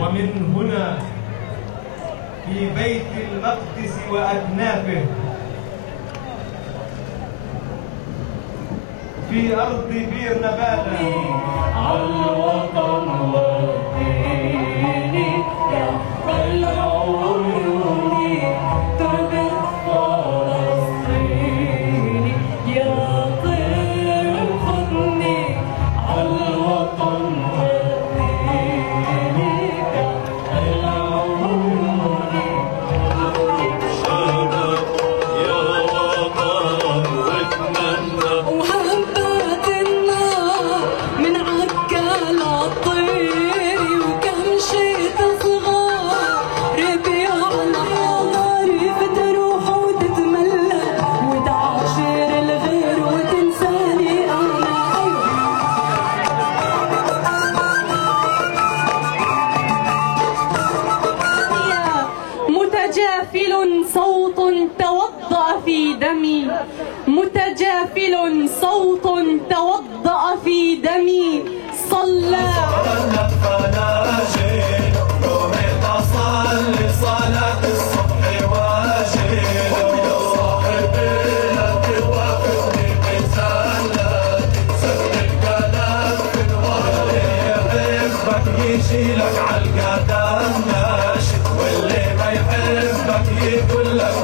ومن هنا في بيت المقدس وأكنافه، في أرض بير نبالة، على الوطن والدين يا العيوني تربة فلسطين، يا طير خدني على الوطن والدين يا العيوني شباب يا وطن واتمنى وحبات النار من عكال الطير وكم شي تصغر ربيع الحارف تروح وتتملى وتعاشر الغير وتنساني انا. متجافل صوت توضأ في دمي، متجافل صوت توضأ في دمي صلى روحي تصلي صلاة الصبح واجب صاحب الهدي واخذني بزلاتي سد القلم في الورد يحبك يشيلك عالقدم ماشي واللي ما يحبك يقول لك